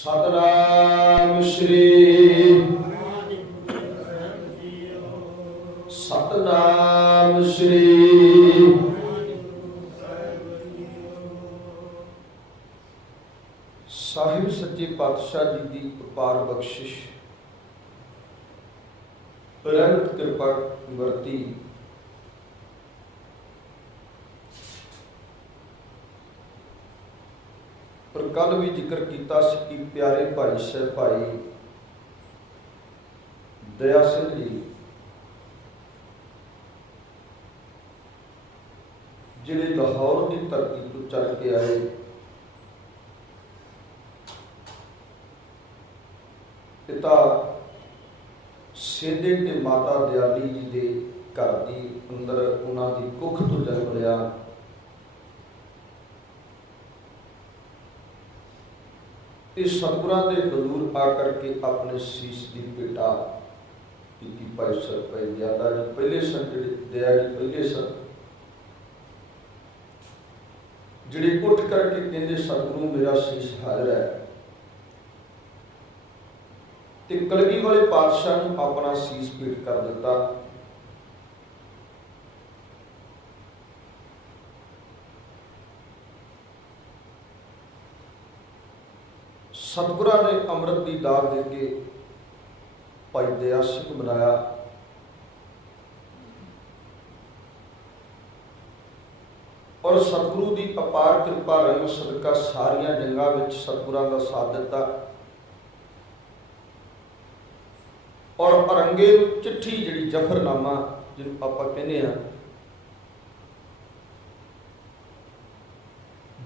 सतनाम श्री सतनाम श्री साहिब सच्चे पातशाह जी की अपार बख्शिश अनंत कृपा वरती पर कल भी जिक्र किया कि प्यारे भाई साहब भाई दया सिंह जी जिहड़े लाहौर की धरती तो चल के आए, पिता सेधे ते माता दयाली जी के घर की अंदर उन्होंने कुख तो जन्म लिया। इस सतगुरां दे हजूर आकर के अपने शीश की भेटा की भाई साहब भाई दयाला जी पहले सन, जिहड़े दया जी पहले सन, जिहड़े उठ करके कहते सतगुरु मेरा शीश हाजिर है, ते कलगी वाले पातशाह नूं अपना शीश भेंट कर दिता। सतगुरां ने अमृत की दात दे के भाई दया सिंह बनाया। और सतगुरु की अपार कृपा रंग सदका सारिया जंगां विच सतगुरां दा साथ दिता। और अरंगे चिट्ठी जिहड़ी जफरनामा जिन्होंने आपां कहने आ,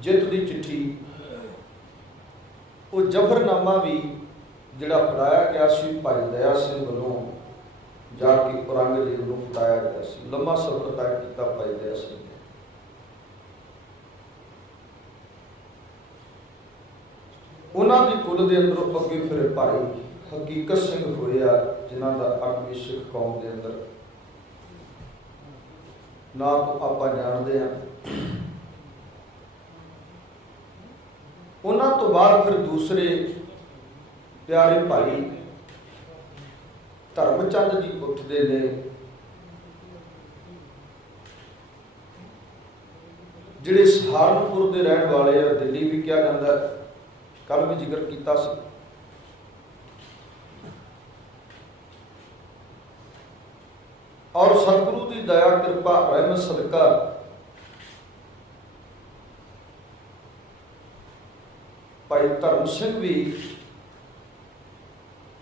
जित की चिट्ठी, वो जफरनामा भी जिहड़ा फड़ाया गया सी भाई दया सिंह वालों जाके औरंगजेब नूं फड़ाया गया सी। लंबा सफर तय किया भाई दया सिंह ने। उन्हां दी कुल दे अंदरों अगे फिर भाई हकीकत सिंह होए आ, जिन्हां दा अगवी सिख कौम के अंदर ना तो आपां जानते हैं। उन्हां तो बाद फिर दूसरे प्यारे भाई धर्मचंद जी उठते ने, जिहड़े सहारनपुर के रहने वाले आ, दिल्ली भी कहा जाता, कल भी जिक्र किया सी। और सतगुरु की दया कृपा रहमत सदका भाई धर्म सिंह भी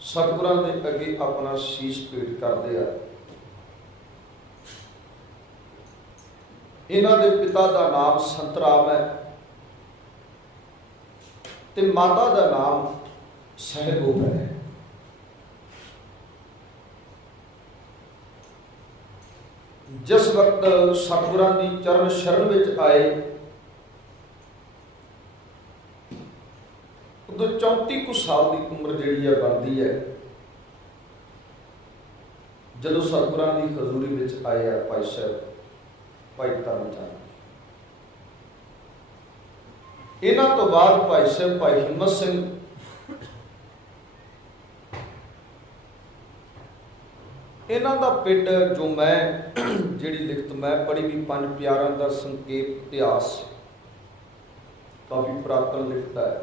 सतगुरां दे अगे अपना शीश भेंट करते हैं। इन्हां दे पिता का नाम संत राम है ते माता का नाम सहबूब है। जिस वक्त सतगुरां दी चरण शरण विच आए, उदों 34 कुछ साल की उम्र जिहड़ी है बनती है, जदों सतगुरां दी हजूरी विच आए आ भाई साहब भाई धर्मचंद। इन्हां तो बाद भाई साहब भाई हिम्मत सिंह, इन्हां दा पिंड जो मैं जिहड़ी लिखत मैं पढ़ी भी पंज प्यारां दा संकेत इतिहास काफ़ी पुरातन लिखता है,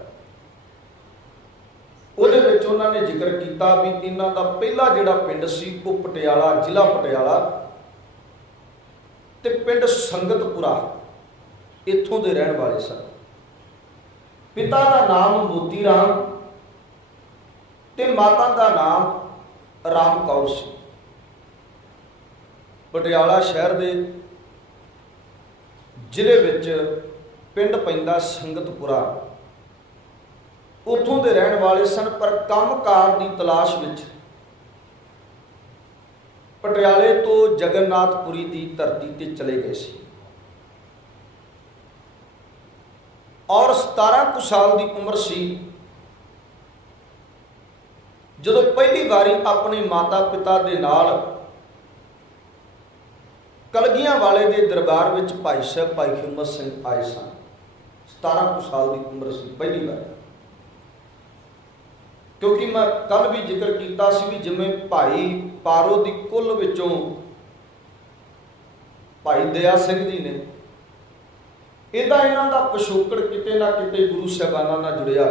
ਉਹਦੇ ਵਿੱਚ ਉਹਨਾਂ ने जिक्र किया भी इन्हां दा पहला जिहड़ा पिंड सी वो पटियाला, जिला पटियाला ते पिंड संगतपुरा, इत्थों दे रहण वाले सन। पिता का नाम मोती राम ते माता का नाम राम कौर सी। पटियाला शहर के जिले विच पिंड पैंदा संगतपुरा, उत्थों के रहने वाले सन। पर कामकार की तलाश विच पटियाले तो जगन्नाथपुरी की धरती ते चले गए सी। और 17 कुछ साल की उम्र सी जदों पहली बारी अपने माता पिता के नाल कलगियां वाले के दरबार में भाई साहब भाई हिम्मत सिंह आए सन। 17 कुछ साल की उम्र सी पहली बार। क्योंकि मैं कल भी जिक्र किया सी भी जिमें भाई पारो की कुल विचों भाई दया सिंह जी ने इहदा इन्हां दा पिछोकड़ किते ना किते गुरु साहिबानां नाल जुड़िया।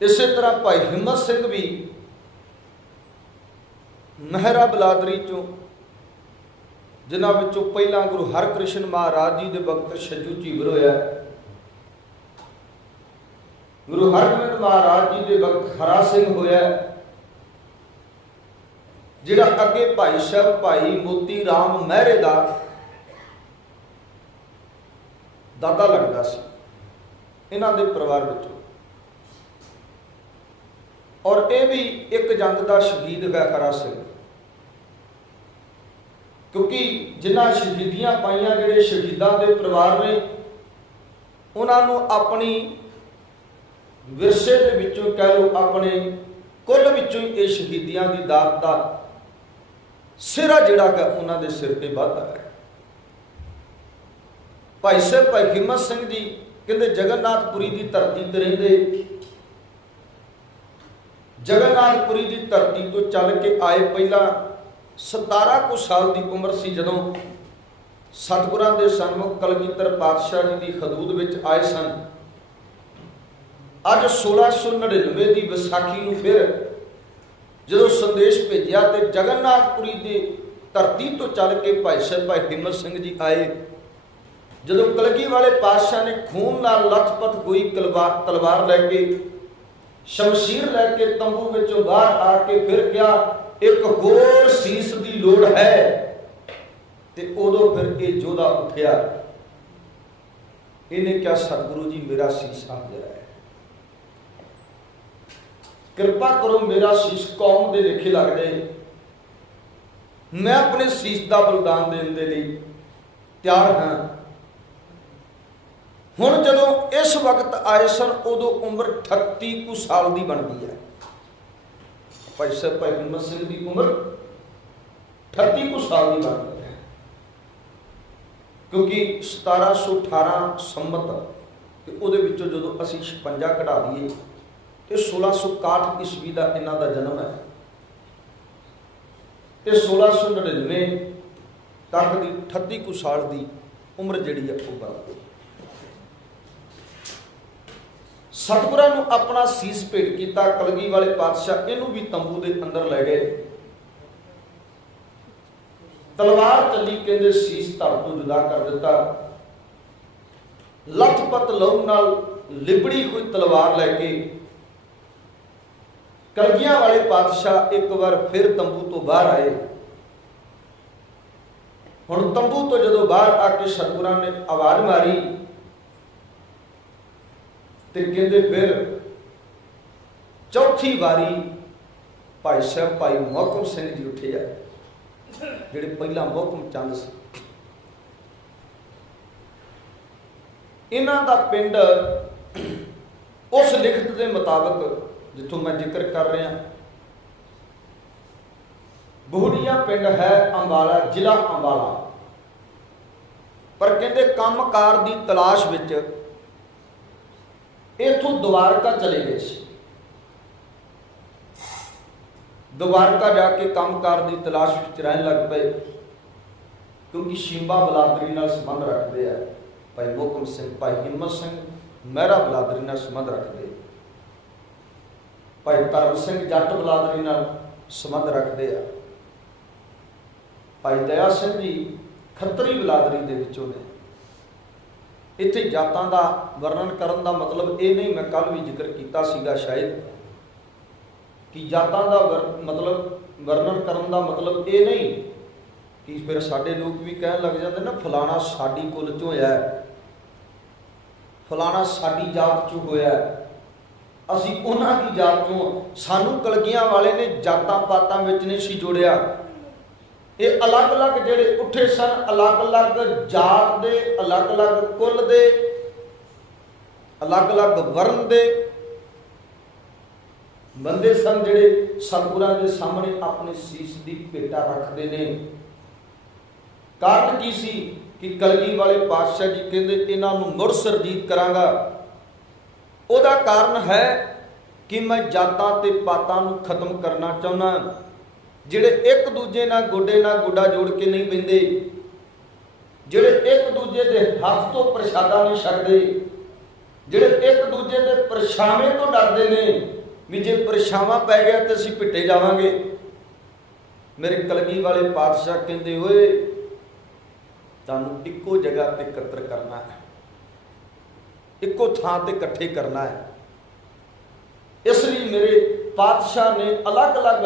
इसे तरह भाई हिम्मत सिंह भी महरा बलादरी चों, जिन्हां विचों पहला गुरु हरकृष्ण महाराज जी के वक्त छज्जू झीवर होया, गुरु हरगोबिंद महाराज जी के वक्त हरा सिंह होया, जिहड़ा अगे भाई साहब भाई मोती राम महरे दा दादा लगदा सी इन्हां दे परिवार विचों। और यह भी एक जंग का शहीद है हरा सिंह, क्योंकि जिन्हां शहीदियां पाइयां जिहड़े शहीदां दे परिवार ने उन्होंने अपनी विरसे दे विचों कह लो अपने कुल विचों ये शहीदियां की दात का सिरा जिहड़ा है उन्होंने सिर पर वाधा है। भाई साहब भाई हिम्मत सिंह जी कहते जगन्नाथपुरी की धरती ते रहिंदे, जगन्नाथपुरी की धरती तो चल के आए पहला 17 कुछ साल की उम्र सी जदों सतगुरां दे सन्मुख कलगीधर पातशाह जी की हदूद विच आए सन। अज 1699 की विसाखी नूं फिर जदों संदेश भेजिया तो जगन्नाथपुरी की धरती तो चल के भाई साहब भाई हिम्मत सिंह जी आए। जदों कलगी वाले पातशाह ने खून नाल लथपथ गोई तलवार लैके शमशीर लैके तंबू विचों बाहर आके फिर क्या एक होर सीस की लोड़ है, ते उदों फिर ये जोधा उठिया, इन्हें क्या सतगुरु जी मेरा सीस हाजिर है, कृपा करो मेरा शीश कौम के लेखे लग जाए, मैं अपने शीश का बलिदान देने के लिए तैयार हाँ। हुण जदों इस वक्त आए सन उदों उम्र 38 कुछ साल की बन गई है। भाई साहब भाई हिम्मत सिंह की उम्र 38 कुछ साल की बन गई है, क्योंकि 1718 संमत उहदे विचों जदों असीं 56 कढ़ा दईए तो 1661 ईस्वी का इन्हां दा जन्म है, तो 1699 तक की 38 कुछ साल की उम्र जिहड़ी है वो बन गई। सतगुरां नूं अपना सीस भेंट किया, कलगी वाले पातशाह इनू भी तंबू के अंदर लै गए, तलवार चली कहते सीस धड़ तो जुदा कर दिता, लथपथ लहू नाल लिबड़ी हुई तलवार लैके कलगियां वाले पातशाह एक बार फिर तंबू तो बाहर आए। हुण तंबू तो जदों बाहर आके सतगुरां ने आवाज़ मारी ते कहते फिर चौथी बारी भाई साहब भाई मोहकम सिंह जी उठे आ, जिहड़े पहला मोहकम चंद से इन्हां दा पिंड उस लिखत के मुताबिक जिथों मैं जिक्र कर रहा बहुड़िया पिंड है अंबाला जिला अंबाला, पर कहते कामकार की तलाश विच इथों द्वारका चले गए सी। द्वारका जाके कामकार की तलाश विच रहन लग पे, क्योंकि शींबा बलादरी नाल संबंध रखते हैं। भाई मोहकम सिंह भाई हिम्मत सिंह महरा बलादरी नाल संबंध रखते, भाई धर्म सिंह जट बलादरी नाल संबंध रखते हैं, भाई दया सिंह जी खत्तरी बलादरी दे विचों ने। इत्थे जातां दा वर्णन करन दा मतलब ये नहीं, मैं कल भी जिक्र किया सीगा शायद कि जातां दा मतलब वर्णन करन दा मतलब ये नहीं कि फिर साडे लोग भी कहन लग जाते ना फलाना साडी कुल चों होया, फलाना साडी जात चों होया, असीं उन्हां दी जात चों। सानू कलगियां वाले ने जातां पातां विच नहीं सी जोड़िया, ये अलग अलग जेड़े उठे सन अलग अलग जात दे, अलग अलग कुल दे, अलग अलग वर्ण दे बंदे सन, जेड़े सतगुरां दे सामने अपने सीस की भेटा रखते ने। कारण की सी कि कलगी वाले पातशाह जी कहते इन्हां नूं मुड़ सरजीत करांगा, ਉਹਦਾ ਕਾਰਨ ਹੈ कि मैं जातां ते पातां नूं खत्म करना चाहुंदा, जिहड़े एक दूजे नाल गोडे नाल गोडा जोड़ के नहीं बहिंदे, जिहड़े एक दूजे दे हत्थ तो प्रशादा नहीं छकदे, जिहड़े एक दूजे दे परछावें तो डरदे ने भी जे परछावां पै गया तो असीं पिट्टे जावांगे। मेरे कलगी वाले पातशाह कहंदे ओए तुहानूं इक्को जगह ते इकट्ठा करना है, इक्को थां ते इकट्ठे करना है। इसलिए मेरे पातशाह ने अलग अलग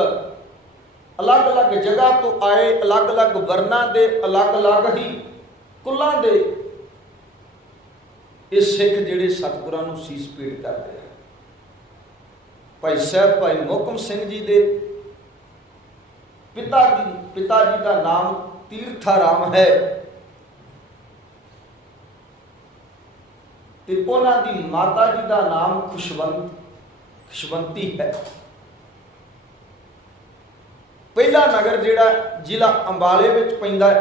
जगह तो आए, अलग अलग वर्णा दे, अलग अलग ही कुलों दे ये सिख जिहड़े सतगुरां नूं सीस भेंट करदे हैं। भाई साहब भाई मोहकम सिंह जी दे पिता जी का नाम तीर्थाराम है ते उन्हां दी माता जी का नाम खुशवंती है। पहला नगर जिहड़ा जिला अंबाले विच पैंदा है।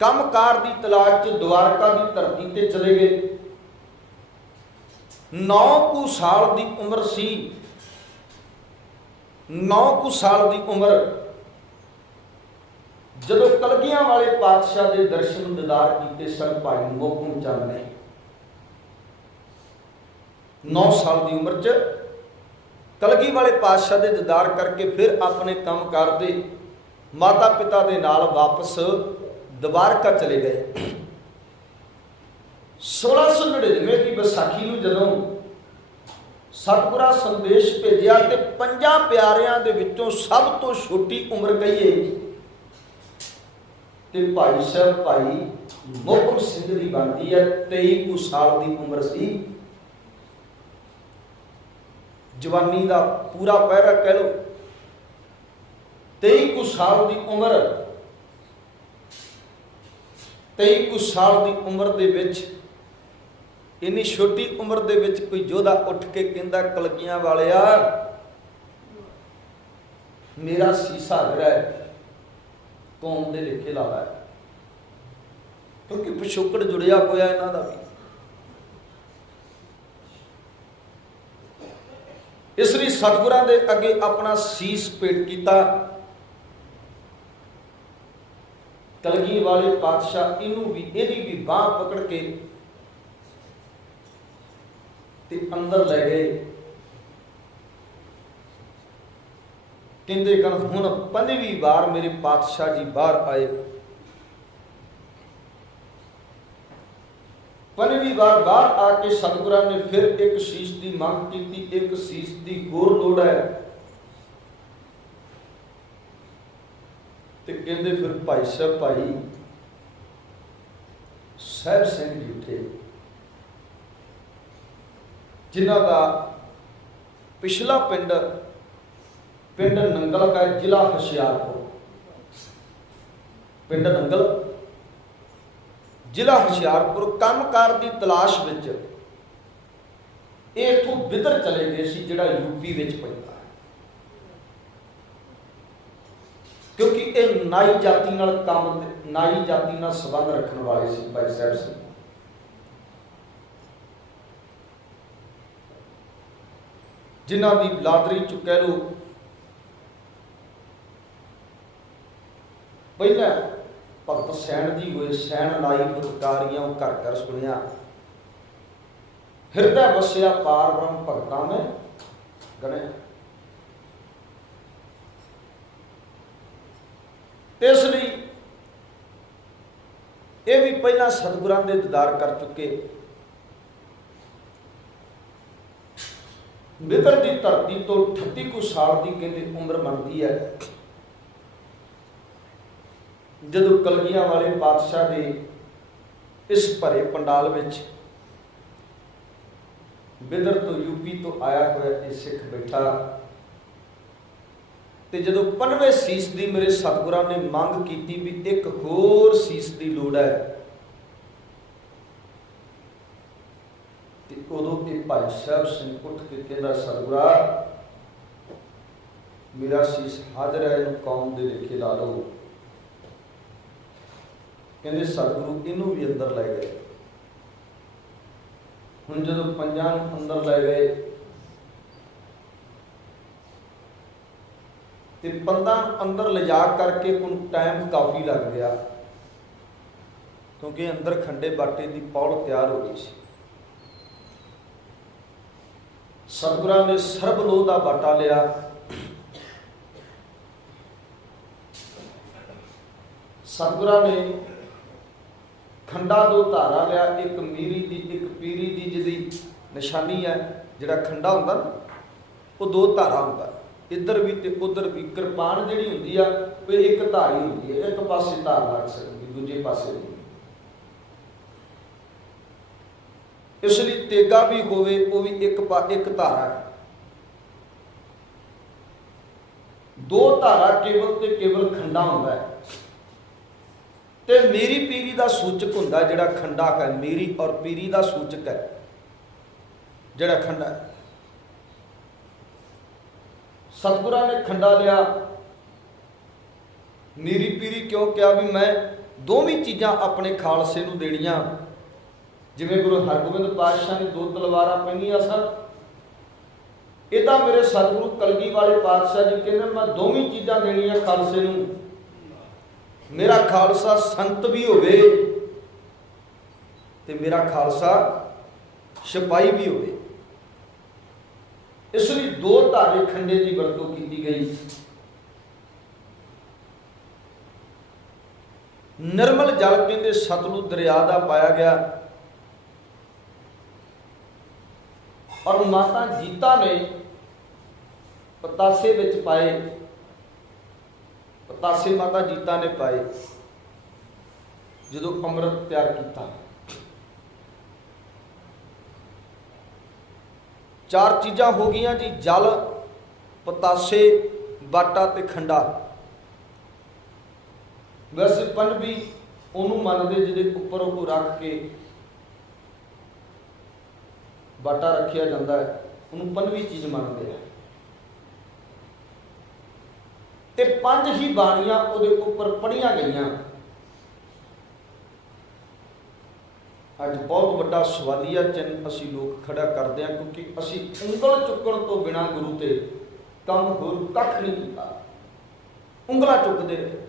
कंमकार की तलाश च द्वारका की धरती ते चले गए। 9 कुछ साल की उम्र सी, 9 कुछ साल की उम्र जदों कलगियां वाले पातशाह के दर्शन दीदार किए सन भाई मोहकम चंद ने। 9 साल की उम्र च कलगी वाले पातशाह के दीदार करके फिर अपने काम करते माता पिता के नाल वापस द्वारका चले गए। 1699 की विसाखी में जदों सतगुरा संदेश भेजिया तो 5 प्यारियां दे विचों सब तो छोटी उम्र कहीए तो भाई साहब भाई मोहकम सिंह की बनती है। 23 कुछ साल की उम्र सी, जवानी का पूरा पहरा कह लो। 23 कुछ साल की उम्र, 23 कुछ साल की उम्र दे विच इन्नी छोटी उम्र दे विच कोई योधा उठ के कहंदा कलगियां वालिया मेरा सीसा जड़ा है कौम दे लिखे लावा है, क्योंकि पिछोकड़ जुड़िया होया इन्हां दा भी। इसलिए सतगुरां दे अगे अपना सीस भेंट किया। कलगी वाले पातशाह इनू भी इहदी भी बांह पकड़ के ते अंदर ले गए। कहंदे कन हुण 5वीं बार मेरे पातशाह जी बाहर आए। 5वीं बार बाहर आके सतगुरां ने फिर एक शीश की मंग की, एक शीश की होर लोड़ है। ते कहंदे फिर भाई साहब भाई साहब सिंह जी उठे, जिन्हां दा पिछला पिंड नंगल का जिला हुशियारपुर, पिंड नंगल जिला हुशियारपुर कामकार की तलाश विच इथों बिदर चले गए सी, जिहड़ा यूपी विच पैंदा है। क्योंकि ये नाई जाति नाल काम, नाई जाति नाल संबंध रखने वाले सी भाई साहब सिंह। जिन्हां दी बिलादरी च कह लो पहला भगत सैन जी हुए। सैन नाई बदकारियां घर घर सुनिया, हृदय वसिया पार ब्रह्म भगतां में गणिया। इसलिए ये भी पहला सतगुरां दे दीदार कर चुके। बिदर की धरती तो 38 कुछ साल की कहते उम्र बनती है जदों कलगियां वाले पातशाह के इस भरे पंडाल विच बिदर तो यूपी तो आया हुआ सिख बैठा। ते जदों 5वें सीस की मेरे सतगुरां ने मंग की भी एक होर सीस की लोड़ है, उदों ये भाई साहब सिंह उठ के कहता सतगुरा मेरा सीस हाजर है, इनू कौम के लेखे ला लो। कहते सतगुरु इनू भी अंदर लै गए। हुण जदों पंजां नूं अंदर लै गए ते 15 अंदर ले जा करके कुछ टाइम काफ़ी लग गया, क्योंकि अंदर खंडे बाटे की पौड़ तैयार हो गई सी। सतगुरां ने सरबलोह का बाटा लिया, सतगुरां ने खंडा दो धारा लिया, एक मीरी दी एक पीरी दी, जिहदी निशानी है जिहड़ा खंडा हुंदा ना वो दो धारा हुंदा, इधर भी ते उधर भी। कृपान जिहड़ी हुंदी आ वो एक धारी हुंदी है, एक पासे धार लग सकदी, दूजे पासे नहीं। इसलिए तेगा भी होवे वो भी एक धारा है। दो धारा केवल ते केवल खंडा हुंदा है। ते मेरी पीरी का सूचक हुंदा जिहड़ा खंडा है, मेरी और पीरी का सूचक है जिहड़ा खंडा है। सतगुरां ने खंडा लिया, मेरी पीरी क्यों क्या भी मैं दोवें चीज़ां अपने खालसे नूं देणियां। जिवें गुरु हरगोबिंद पातशाह ने दो तलवारां पहनियां सन, इदां मेरे सतगुरु कलगी वाले पातशाह जी कहंदे मैं दोवें चीज़ां देणियां खालसे नूं। मेरा खालसा संत भी होवे ते मेरा खालसा सिपाही भी होवे। इसलिए दो धारे खंडे की वरतों की गई। निर्मल जल कहते सतलुज दरिया का पाया गया, और माता जीता ने पतासे विच पाए, पतासे माता जीता ने पाए जो अमृत तैयार किया। चार चीज़ां हो गई जी, जल, पतासे, बाटा ते खंडा। वैसे पन भी उन्होंने मानते जिहदे उपर वो रख के बाटा रखिया जाता है, उन्होंने पंजवीं चीज़ मानते हैं। ते पंज ही बाणियां उहदे उपर पढ़िया गईयां। अज बहुत बड़ा सवालिया चिन्ह असी लोग खड़ा करते हैं, क्योंकि असी उंगल चुकण तो बिना गुरु ते काम होर कख नहीं किया, उंगलां चुकते रहे।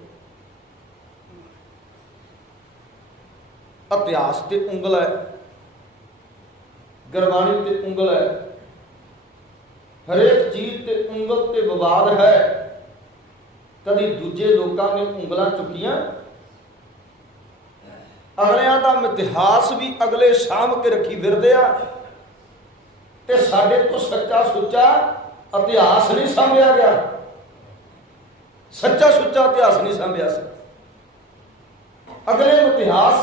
इतिहास ते उंगल है, गुरबाणी ते उंगल है, हरेक चीज ते उंगल ते विवाद है। कभी दूजे लोगों ने उंगलां चुकियां, अगलियां दा इतिहास भी अगले साम के रखी फिरदे आ, ते साडे तो सच्चा सुच्चा इतिहास नहीं सामभ्या गया, सच्चा सुच्चा इतिहास नहीं सामभ्या। अगले इतिहास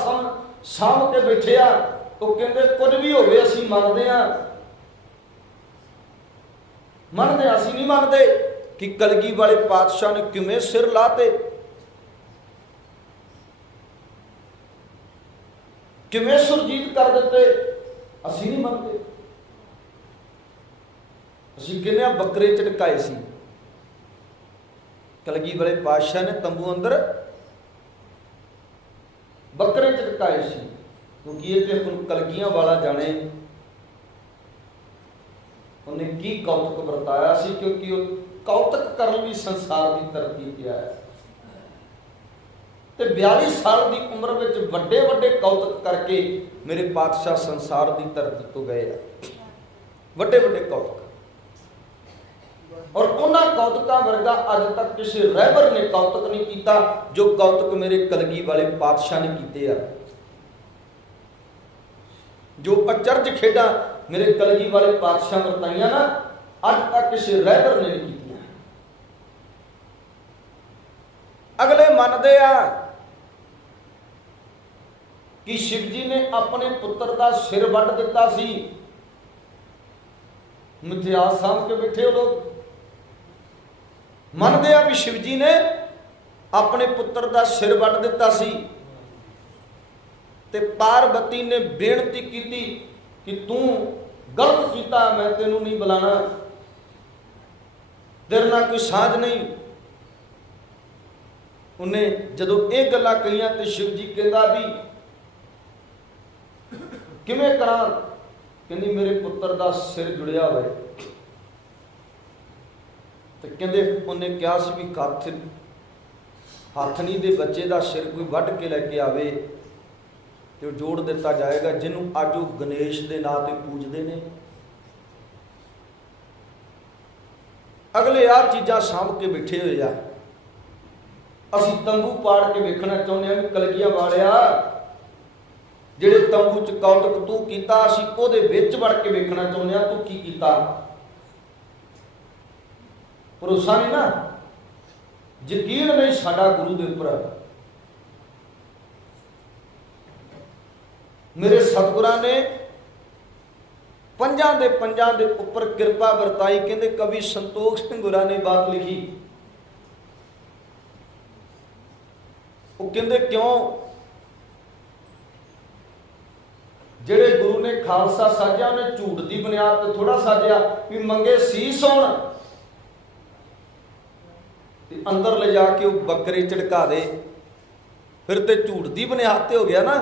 साम के बैठे आ, तो कहते कुछ भी होवे असी मनते हैं, मनते असी नहीं मनते कि कलगी वाले पातशाह ने किवें सिर लाते, किवें सुरजीत कर देते, असी नहीं मनते। असी कहने बकरे झटकाए सी, कलगी वाले पातशाह ने तंबू अंदर बकरे झटकाए सी, क्योंकि ये तो कलगियां वाला जाने उन्हें की कौतुक बरताया सी, क्योंकि वो कौतुक करन भी संसार की धरती पे आया। ते 42 साल की उम्र में वड्डे वड्डे कौतुक करके मेरे पातशाह संसार की धरती तो गए, वड्डे वड्डे कौतुक। और उन्हां कौतुकां वर्गा अज तक किसी रहबर ने कौतुक नहीं किया जो कौतुक मेरे कलगी वाले पातशाह ने कीते आ। जो अचरज खेडा मेरे कलगी वाले पातशाह वरताइयां ना, अज तक किसी रहबर ने नहीं की। अगले मनते आ कि शिव जी ने अपने पुत्र का सिर वड्ड दिता सी, मिथ्यास साम के बैठे हो लोग। मनते आ भी शिव जी ने अपने पुत्र का सिर वड्ड दिता सी, ते पार्वती ने बेनती की कि तू गलत किया, मैं तेनू नहीं बुलाना, तेरे नाल कोई साझ नहीं। उन्हें जदों ये गल्लां कहियां ते शिव जी कहंदा भी किवें करां, कहंदी मेरे पुत्र का सिर जुड़िया हुआ है। तो कहंदे उन्हें कहा सी भी हथ नहीं दे बच्चे का सिर कोई वढ़ के लैके आवे तो जोड़ दिता जाएगा, जिन्हों अज वो गणेश के नां ते पूजते हैं। अगले आ चीज़ां सामभ के बैठे हुए आ। असीं तंबू पाड़ के वेखना चाहुंदे हां भी कलगियां वालिया जिहड़े तंबू च कौतक तू कीता, असीं उहदे विच वड़ के वेखना चाहुंदे हां तू की कीता। भरोसा नहीं ना, यकीन नहीं साडा गुरु दे उपर। मेरे सतगुरां ने पंजां दे उपर किरपा वरताई। कहंदे कवि संतोख सिंह गुरा ने बात लिखी, वो कहंदे क्यों जेड़े गुरु ने खालसा साजिया उन्हें झूठ की बुनियाद पर थोड़ा साजिया भी मंगे सीस होण अंदर ले जाके वो बकरे झड़का दे, फिर तो झूठ की बुनियाद ते हो गया ना,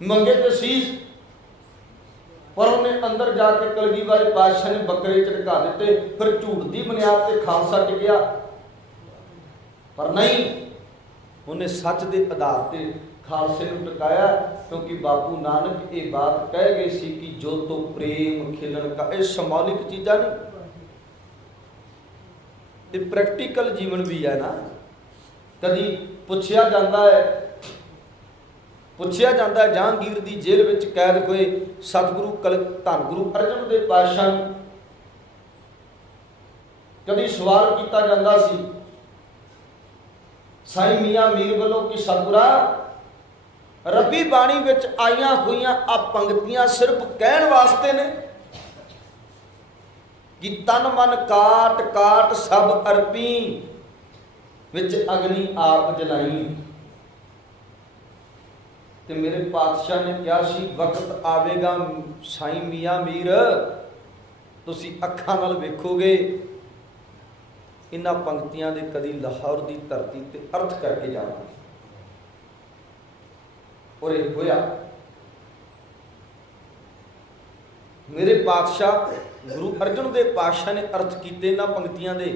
मंगे तो सीस। पर उन्हें अंदर जाके कलगी वाले बादशाह ने बकरे झड़का दिते, फिर झूठ की बुनियाद पर खालसा टिकिया। पर नहीं, उन्हें सच के आधार पर खालसे को टिकाया, क्योंकि बापू नानक ये बात कह गए सी कि जो तो प्रेम खिलन का, ये समौलिक चीज़ा नहीं, ये प्रैक्टिकल जीवन भी है ना। कभी पूछया जाता है जहांगीर की जेल में कैद हुए सतगुरु धन गुरु अर्जन देव पातशाह कभी सवाल किया जाता सी साईं मियाँ मीर वालों कि सतगुरा रबी बाणी विच आईयां हुईयां आ पंक्तियां सिर्फ कहण वास्ते ने कि तन मन काट काट सब अर्पी विच अग्नि आप जलाई। ते मेरे पातशाह ने कहा सी वक्त आवेगा साईं मियाँ मीर तुसी अखां नाल वेखोगे इन्हां पंक्तियां दे कदी लाहौर की धरती ते अर्थ करके जावांगे। और ये होया। मेरे पातशाह गुरु अर्जन देव पातशाह ने अर्थ किए इन्हां पंक्तियां दे।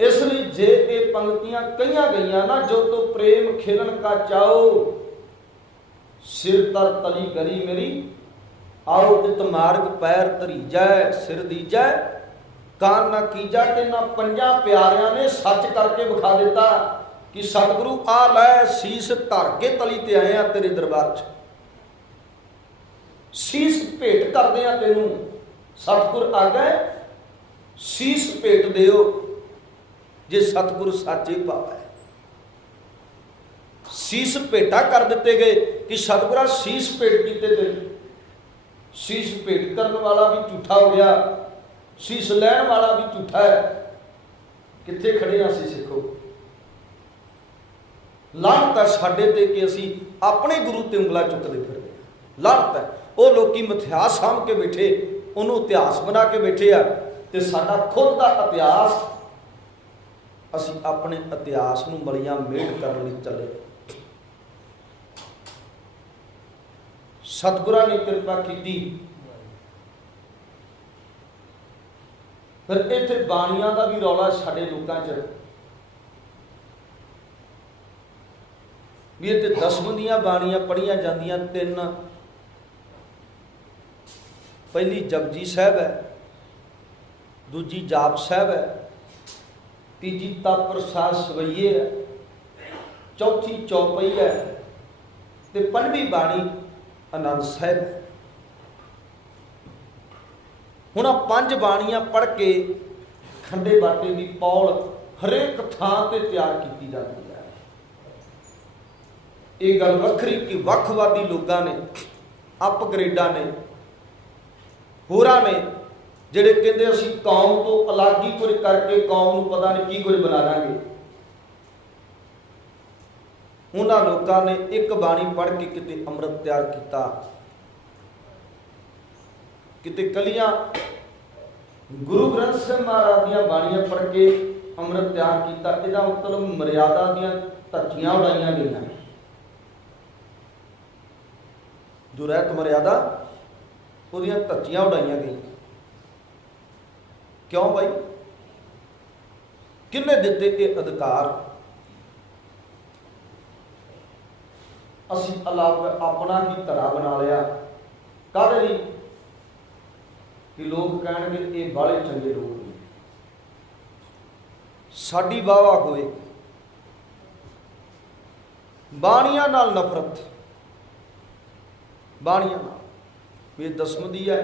इसलिए जे ये पंक्तियां कहियां गईयां ना, जो तो प्रेम खिलन का चाओ सिर तर तली गरी मेरी आओ इत मार्ग पैर धरी जाए सिर दीजै कान ना कीजा। ते ना पंजा प्यारियां ने सच करके विखा दिता कि सतगुरु आ लै शीस धर के तली ते आए हैं तेरे दरबार च, शीस भेंट करदे आ तेनू सतगुर आ गए शीस भेंट दिओ जे सतगुरु साचे पावा है। शीस भेटा कर दिते गए कि सतगुरा शीस भेंट कीते तेरे। शीस भेंट करने वाला भी झूठा हो गया, शीस लैण वाला भी झूठा है। कित्थे खड़े हैं असीं सिखो? लानत है साडे ते कि असीं अपने गुरु ते उंगलां चुकदे फिरदे हां। लानत है वो लोग मिथ्यास सामभ के बैठे उन्होंने इतिहास बना के बैठे आ ते साडा खुद का इतिहास असीं अपने इतिहास नूं मलियां मेड़ करन लई चले। सतगुरां ने कृपा की। फिर इत्थे बाणियां का भी रौला साडे लोकां च भी इत्थे दसवीं बाणियां पढ़ियां जांदियां। तीन पहली जपजी साहब है, दूजी जाप साहब है, तीजी तप प्रसाद सवैये है, चौथी चौपई है, ते पंजवीं बाणी आनंद साहब। हुण पंज बाणियां पढ़ के खंडे बाटे की पौल हरेक थां ते तैयार की जाती है। ये गल वखरी कि वखवादी लोगों ने अपग्रेडा ने होरां ने जिहड़े कहंदे असीं कौम तो अलग ही कुछ करके कौम नूं पता नहीं की कुछ बना लांगे। उन्हां लोकां ने एक बाणी पढ़ के किते अमृत तैयार किया, किते कलियां गुरु ग्रंथ साहिब महाराज दीयां बाणियां पढ़ के अमृत तैयार किया। इहदा मतलब मर्यादा दीयां धज्जियां उड़ाईयां गईयां। जो रहत मर्यादा ਉਹਦੀਆਂ ਧੱਜੀਆਂ ਉਡਾਈਆਂ ਗਈਆਂ। क्यों भाई? किन्ने दिते ये अधिकार? असी अलावा अपना ही धड़ा बना लिया। काहदे लई? कि लोग कहणगे ये बाले चंगे लोग ने, साडी वाह वाह होए। बाणियां नाल नफरत, बाणियां नाल ये दसम दी है,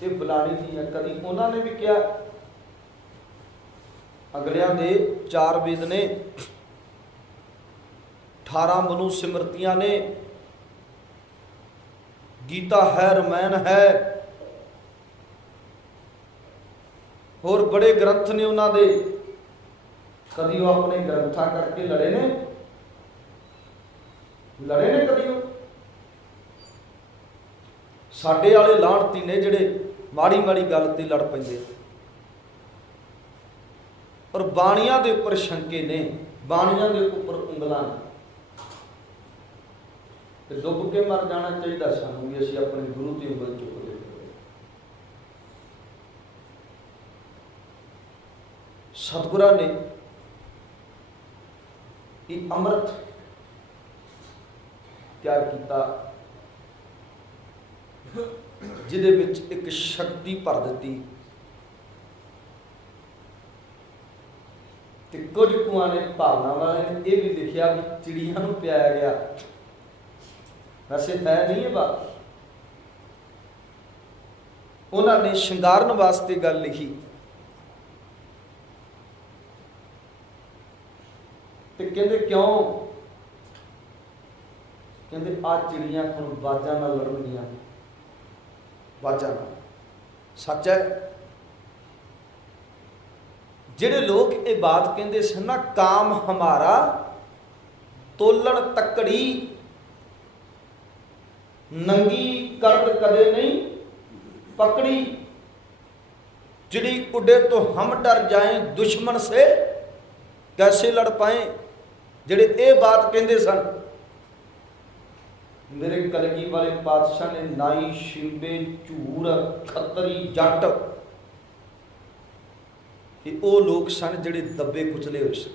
ये फलानी दी है। कभी उन्होंने भी कहा, अगलियां दे 4 वेद ने, 18 मनु सिमरतियां ने, गीता है, रामायण है, होर बड़े ग्रंथ ने उन्होंने। कभी वो अपने ग्रंथां करके लड़े ने? लड़े ने कभी? वो साडे वाले लाहणती ने जिहड़े माड़ी माड़ी गल ते लड़ पैंदे और बाणियां दे उपर शंके ने, बाणियां दे उपर उंगलां ने। डुब के मर जाना चाहिए सानूं भी, असीं अपने गुरु की उंगल चुकदे होए। सतगुरां ने ये अमृत तैयार किया, जिहदे विच एक शक्ति भर दित्ती। ते कुछ पुआने भावना वाले ने यह भी लिखा भी चिड़िया नूं पियाया गया। वैसे है नहीं है बात, उन्होंने शंगारन वास्ते गल लिखी। ते कहंदे क्यों? कहंदे आ चिड़िया हुण बाजां नाल लड़नगियां, बाजां नाल। सच है, जिहड़े लोग ये बात कहते सन ना, काम हमारा तोलन तकड़ी, नंगी करद कदे नहीं पकड़ी, चिड़ी उड़े तो हम डर जाएं, दुश्मन से कैसे लड़ पाए। जिहड़े ये बात कहते सन, मेरे कलगी वाले पातशाह ने नाई शिंबे झूर खत्तरी जट, कि वो लोग सन जिहड़े दबे कुचले हुए सन।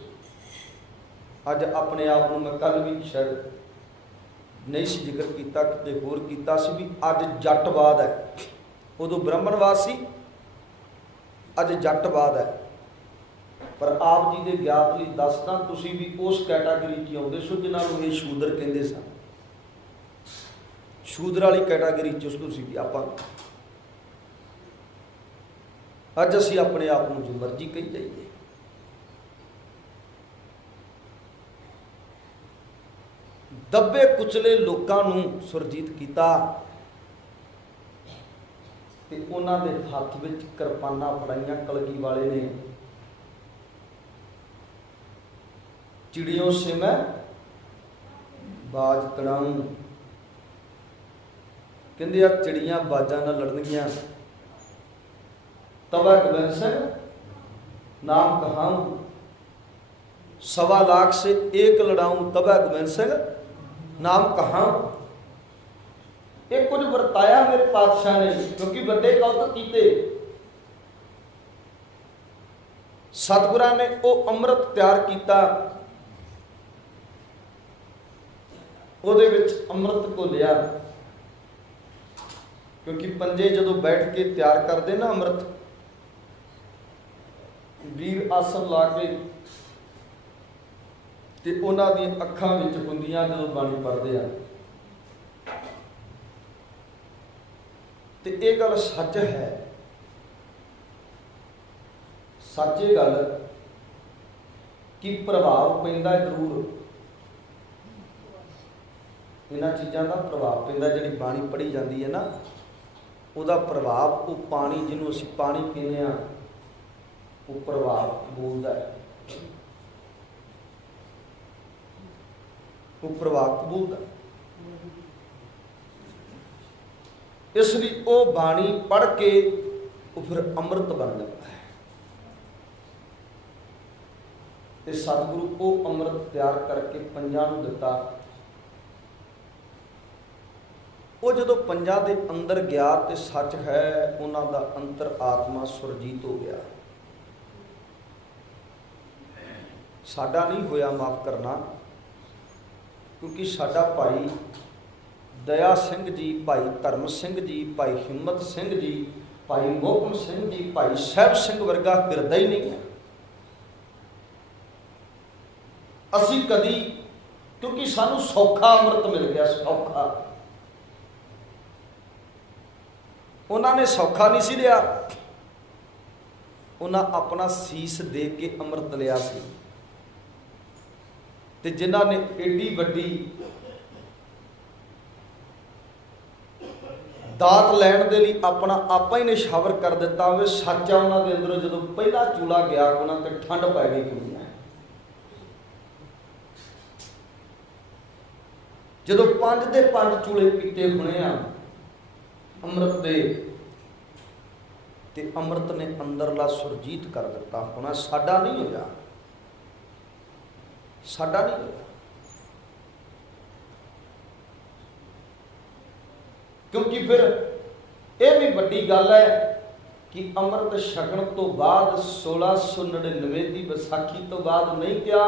अज अपने आप को मैं कल भी शायद नहीं सी जिक्र किया, किते होर कीता सी भी अज जटवाद है। उदों ब्राह्मणवाद सी, अज जटवाद है। पर आप जी के ज्ञात लई दसदा, तुसीं भी उस कैटागरी च आउंदे सो जिन्हां नूं ये शूदर कहंदे सन। शूदर वाली कैटागरी च तुसीं भी आपां अज असीं अपने आप को जो मर्जी कही जाइए। दबे कुचले लोगों नूं सुरजीत किया ते उन्हां दे हत्थ विच किरपानां फड़ाइयां कलगी वाले ने। चिड़ियों से मैं बाज तड़ाऊं, कहंदे आ चिड़ियां बाजां नाल लड़नगियां। तवा गोबिंद सिंह नाम कहाऊं, 1.25 लाख से एक लड़ाऊं, तवा गोबिंद सिंह नाम कहाऊं। ये कुछ वरताया मेरे पातशाह ने, क्योंकि बड़े कौतक कीते। सतगुरां ने वो अमृत तैयार किया, ਉਹਦੇ ਵਿੱਚ ਅੰਮ੍ਰਿਤ ਘੋਲਿਆ। क्योंकि पंजे जदों बैठ के तैयार करते ना अमृत, वीर आसन ला के ते उन्हां दी अखां विच हुंदियां जदों बाणी पढ़दे आ ते ये गल सच है। सच ये गल कि प्रभाव पैंदा जरूर, इन्हां चीज़ां दा प्रभाव पैंदा। जिहड़ी बाणी पढ़ी जाती है ना, ਉਹਦਾ प्रभाव, वो पानी जिन्हों असीं पानी पीने आ, वो प्रभाव कबूलदा है, वो प्रभाव कबूलदा। इसलिए वो बाणी पढ़ के वो फिर अमृत बन जाता है। ते सतगुरु वो अमृत तैयार करके पंजां नूं दिता। वो जो पंजां दे अंदर गया तो सच है उन्हां दा अंतर आत्मा सुरजीत हो गया। साडा नहीं होया माफ़ करना, क्योंकि साडा भाई दया सिंह जी, भाई धर्म सिंह जी, भाई हिम्मत सिंह जी, भाई मोहकम सिंह जी, भाई साहब सिंह वर्गा हिरदा ही नहीं है। असी कदी, क्योंकि सानू सौखा अमृत मिल गया, सौखा। उन्होंने सौखा नहीं सी लिया, उन्हें अपना सीस दे के अमृत लिया सी। ते जिन्हां ने एडी वड्डी दात लैण दे लई अपना आपा ही निछावर कर दिता होवे, सच आ उन्हां दे अंदरों जदों पहला चूला गया उन्हां ते ठंड पै गई। कुड़ियां जदों 5 दे 5 चूले पीते होने आ अमृत दे, ते अमृत ने अंदरला सुरजीत कर दिता होना। साडा नहीं होया, साडा नहीं होया, क्योंकि फिर यह भी वड्डी गल है कि अमृत छकण तो बाद 1699 की विसाखी तो बाद नहीं क्या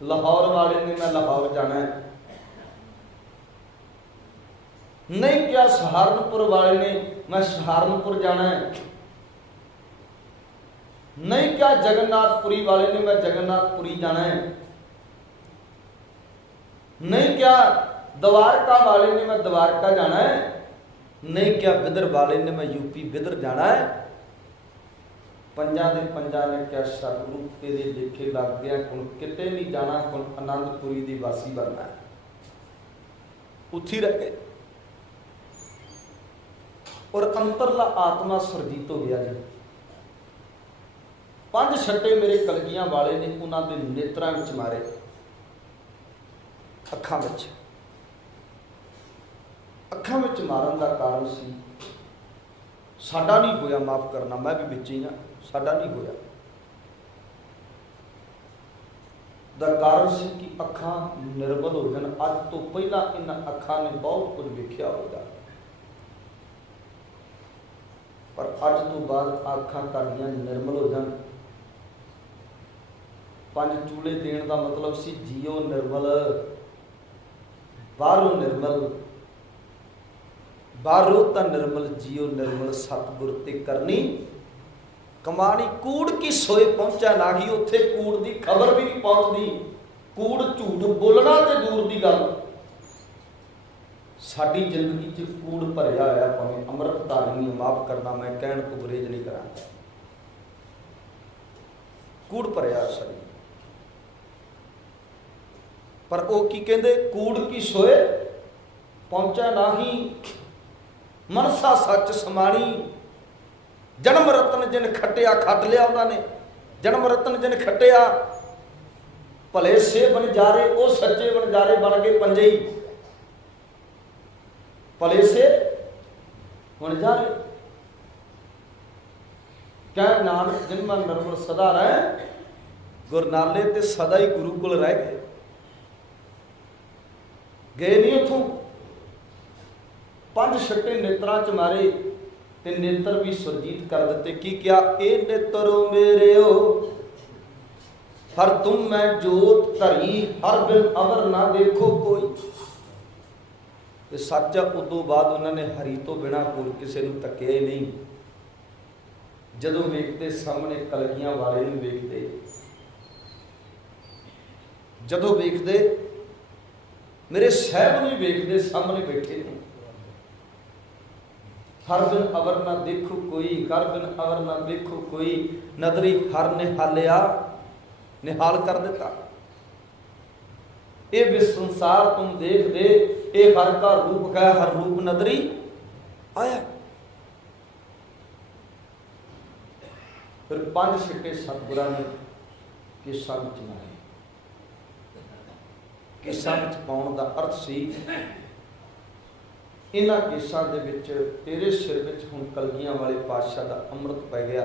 लाहौर वाले ने मैं लाहौर जाना है, नहीं क्या सहारनपुर वाले ने मैं सहारनपुर जाना है, नहीं क्या जगन्नाथपुरी वाले ने मैं जगन्नाथपुरी जाना है, नहीं क्या द्वारका वाले ने मैं द्वारका जाना है, नहीं क्या बिदर वाले ने मैं यूपी बिदर जाना है। पंजा दे पंजा ने क्या सतगुरु तेरे लेखे लग गया, हुण किते नहीं जाना, हुण आनंदपुरी दी वासी बनना है। उत्थे रह गए और अंतरला आत्मा सुरजीत हो गया जी। 5 छट्टे मेरे कलगियां वाले ने उन्हां दे नेत्रां विच मारे, अखां विच, अखां विच मारन का कारण सी साडा नहीं होया। माफ़ करना, मैं भी विच ही हाँ, साडा नहीं होया। दा कारण सी कि अखां निर्मल हो जान। अज तो पहला इन्हां अखां ने बहुत कुछ वेख्या होगा, पर अज तो बाद अखां तुहाडियां निर्मल हो जान। 5 चूले देण का मतलब सी जियो निर्मल, बाहरों निर्मल, बाहरों तो निर्मल, जियो निर्मल, सतगुर ते करनी कमानी। कूड़ की सोए पहुंचा ना ही, उत्थे कूड़ की खबर भी नहीं पहुंचती। कूड़ झूठ बोलना तो दूर की गल, साडी जिंदगी च कूड़ भरिया होया। भावें अमृतधारी माफ़ करना, मैं कहण तो गुरेज नहीं करा, कूड़ भरिया साडी। पर वो की कहते, कूड़ की सोए पहुंचा ना ही, मनसा सच समाणी। जन्म रतन जिन खटिया खट लिया उन्होंने, जन्म रतन जिन खटिया, भले से बन जा रहे वो सच्चे बन जा रहे, बन के पंजे ही भले से बन जा रहे। क्या नानक जिनमें निर्मल सदा रहे, गुर नाले ते सदा ही गुरु कोल रह गए, गए नहीं उथों। 5 छट्टे नेत्रां च मारे ते नेत्र भी सुरजीत कर दिते। की क्या ए नेत्रो मेरे हो, हर तुम मैं जोत धरी, हर बिन अवर ना देखो कोई। ते सच उदों बाद उन्होंने हरी तो बिना कोई किसी को तकिया ही नहीं। जदों वेखते सामने कलगियां वाले नूं वेखते, जदों वेखते मेरे साहब नूं वेखते सामने बैठे ने। हर बिन अवर ना देखो कोई, कर बिन अवर ना देखो कोई, नदरी हर निहालिया, निहाल कर दिता। ये विश्व संसार तुम देख दे, ये हर का रूप है, हर रूप नदरी आया। फिर 5 छट्टे सतगुरां ने केसां विच मारे। केसां विच पाउण दा अर्थ सी, इन्हां केसां दे विच तेरे सिर विच हुण कलगियां वाले पातशाह दा अमृत पै गया।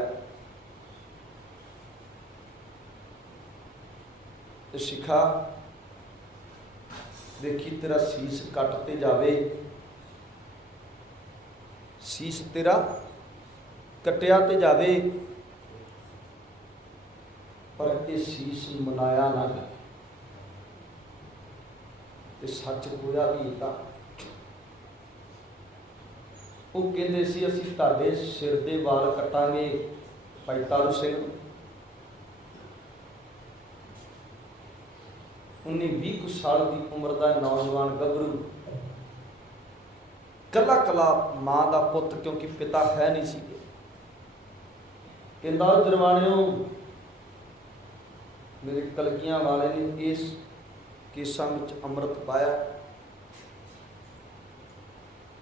ते शिखा देखी तेरा सीस कटते जावे, ਸੀਸ ਤੇਰਾ ਕਟਿਆ ਤੇ ਜਾਵੇ ਪਰ ਇਹ ਸੀਸ ਮਨਾਇਆ ਨਾ ਜਾਵੇ। ਤੇ ਸੱਚ ਹੋਇਆ ਵੀ ਤਾਂ ਉਹ ਕਹਿੰਦੇ ਸੀ ਅਸੀਂ ਤੁਹਾਡੇ ਸਿਰ ਦੇ ਵਾਲ ਕੱਟਾਂਗੇ ਭਾਈ ਤਾਰੂ ਸਿੰਘ। 19-20 ਸਾਲ ਦੀ ਉਮਰ ਦਾ ਨੌਜਵਾਨ ਗੱਭਰੂ, ਕੱਲਾ ਕੱਲਾ ਮਾਂ ਦਾ ਪੁੱਤ, ਕਿਉਂਕਿ ਪਿਤਾ ਹੈ ਨਹੀਂ ਸੀ। ਕਹਿੰਦਾ ਜਰਵਾਣਿਓ, ਮੇਰੇ ਕਲਗੀਆਂ ਵਾਲੇ ਨੇ ਇਸ ਕੇਸਾਂ ਵਿੱਚ ਅੰਮ੍ਰਿਤ ਪਾਇਆ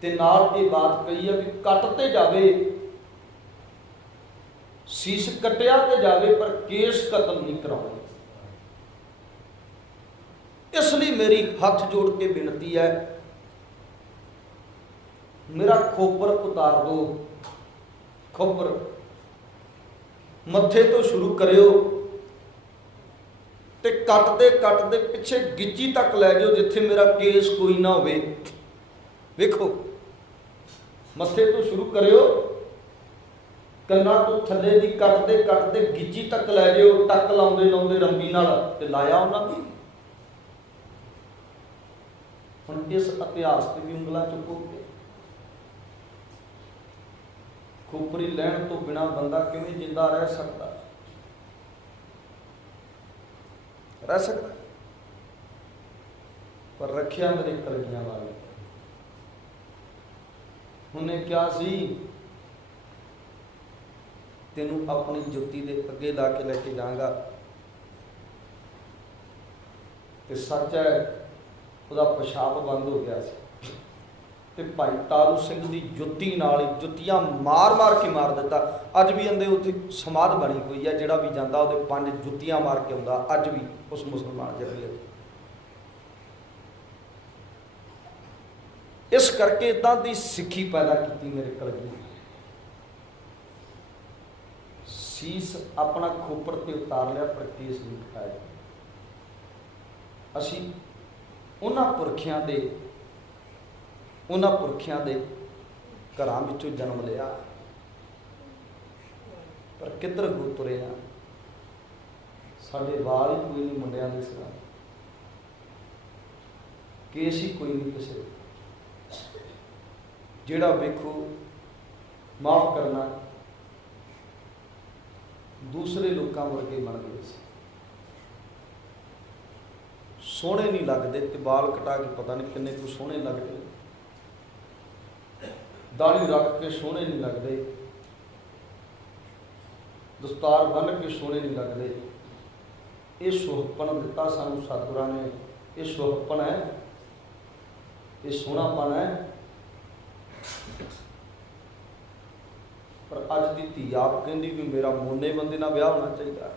ਤੇ ਨਾਲ ਇਹ ਬਾਤ ਕਹੀ ਹੈ ਵੀ ਕੱਟ ਤੇ ਜਾਵੇ, ਸੀਸ ਕੱਟਿਆ ਤੇ ਜਾਵੇ ਪਰ ਕੇਸ ਕਤਲ ਨਹੀਂ ਕਰਾਉਣੇ। ਇਸ ਲਈ ਮੇਰੀ ਹੱਥ ਜੋੜ ਕੇ ਬੇਨਤੀ ਹੈ, ਮੇਰਾ ਖੋਪਰ ਉਤਾਰ ਦੋ। ਖੋਪਰ ਮੱਥੇ ਤੋਂ ਸ਼ੁਰੂ ਕਰਿਓ ਤੇ ਕੱਟਦੇ ਪਿੱਛੇ ਗਿੱਚੀ ਤੱਕ ਲੈ ਜਾਓ, ਜਿੱਥੇ ਮੇਰਾ ਕੇਸ ਕੋਈ ਨਾ ਹੋਵੇ। ਵੇਖੋ, ਮੱਥੇ ਤੋਂ ਸ਼ੁਰੂ ਕਰਿਓ, ਕੰਨਾਂ ਤੋਂ ਥੱਲੇ ਦੀ ਕੱਟਦੇ ਗਿੱਚੀ ਤੱਕ ਲੈ ਜਾਓ, ਟੱਕ ਲਾਉਂਦੇ ਰੰਬੀ ਨਾਲ ਤੇ ਲਾਇਆ ਉਹਨਾਂ ਨੇ। ਹੁਣ ਇਸ ਇਤਿਹਾਸ ਤੇ ਵੀ ਉਂਗਲਾਂ ਚੁੱਕੋਗੇ। ਖੋਪਰੀ ਲੈਣ ਤੋਂ ਬਿਨਾਂ ਬੰਦਾ ਕਿਵੇਂ ਜਿੰਦਾ ਰਹਿ ਸਕਦਾ? ਰਹਿ ਸਕਦਾ, ਪਰ ਰੱਖਿਆ ਮੇਰੇ ਕਲਗੀਆਂ ਵਾਲੇ। ਉਹਨੇ ਕਿਹਾ ਸੀ ਤੈਨੂੰ ਆਪਣੀ ਜੁੱਤੀ ਦੇ ਅੱਗੇ ਲਾ ਕੇ ਲੈ ਕੇ ਜਾਵਾਂਗਾ। ਤੇ ਸੱਚ ਹੈ, ਉਹਦਾ ਪਿਸ਼ਾਬ ਬੰਦ ਹੋ ਗਿਆ ਸੀ ਤੇ ਭਾਈ ਤਾਰੂ ਸਿੰਘ ਦੀ ਜੁੱਤੀ ਨਾਲ ਹੀ ਜੁੱਤੀਆਂ ਮਾਰ ਕੇ ਮਾਰ ਦਿੱਤਾ। ਅੱਜ ਵੀ ਅੰਦੇ ਉੱਥੇ ਸਮਾਧ ਬਣੀ ਹੋਈ ਹੈ, ਜਿਹੜਾ ਵੀ ਜਾਂਦਾ ਉਹਦੇ 5 ਜੁੱਤੀਆਂ ਮਾਰ ਕੇ ਆਉਂਦਾ ਅੱਜ ਵੀ ਉਸ ਮੁਸਲਮਾਨ ਜਗ੍ਹਾ। ਇਸ ਕਰਕੇ ਇਦਾਂ ਦੀ ਸਿੱਖੀ ਪੈਦਾ ਕੀਤੀ ਮੇਰੇ ਕਲਗੀ। ਸੀਸ ਆਪਣਾ ਖੋਪਰ ਤੇ ਉਤਾਰ ਲਿਆ ਪਰ ਕੇਸ ਨਹੀਂ ਕਟਾਇਆ। ਅਸੀਂ ਉਹਨਾਂ ਪੁਰਖਿਆਂ ਦੇ ਘਰਾਂ ਵਿੱਚੋਂ ਜਨਮ ਲਿਆ, ਪਰ ਕਿੱਧਰ ਹੋ ਤੁਰੇ ਆ। ਸਾਡੇ ਵਾਲ ਹੀ ਕੋਈ ਨਹੀਂ ਮੁੰਡਿਆਂ ਦੇ ਸਿਰਾਂ, ਕੇਸ ਹੀ ਕੋਈ ਨਹੀਂ ਕਿਸੇ। ਜਿਹੜਾ ਵੇਖੋ, ਮਾਫ ਕਰਨਾ, ਦੂਸਰੇ ਲੋਕਾਂ ਵਰਗੇ ਬਣ ਗਏ ਸੀ। ਸੋਹਣੇ ਨਹੀਂ ਲੱਗਦੇ ਤੇ ਵਾਲ ਕਟਾ ਕੇ ਪਤਾ ਨਹੀਂ ਕਿੰਨੇ ਕੁ ਸੋਹਣੇ ਲੱਗਦੇ, ਦਾੜੀ ਰੱਖ ਕੇ ਸੋਹਣੇ ਨਹੀਂ ਲੱਗਦੇ, ਦਸਤਾਰ ਬੰਨ੍ਹ ਕੇ ਸੋਹਣੇ ਨਹੀਂ ਲੱਗਦੇ। ਇਹ ਸੁਹੱਪਣ ਦਿੱਤਾ ਸਾਨੂੰ ਸਤਿਗੁਰਾਂ ਨੇ। ਇਹ ਸੁਹੱਪਣ ਹੈ, ਇਹ ਸੋਹਣਾਪਣ ਹੈ। ਪਰ ਅੱਜ ਦੀ ਧੀ ਆਪ ਕਹਿੰਦੀ ਵੀ ਮੇਰਾ ਮੋਨੇ ਬੰਦੇ ਨਾਲ ਵਿਆਹ ਹੋਣਾ ਚਾਹੀਦਾ।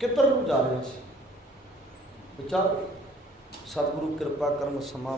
ਕਿੱਧਰ ਨੂੰ ਜਾ ਰਹੇ ਸੀ? ਵਿਚਾਰ। ਸਤਿਗੁਰੂ ਕਿਰਪਾ ਕਰਨ, ਸਮਾਂ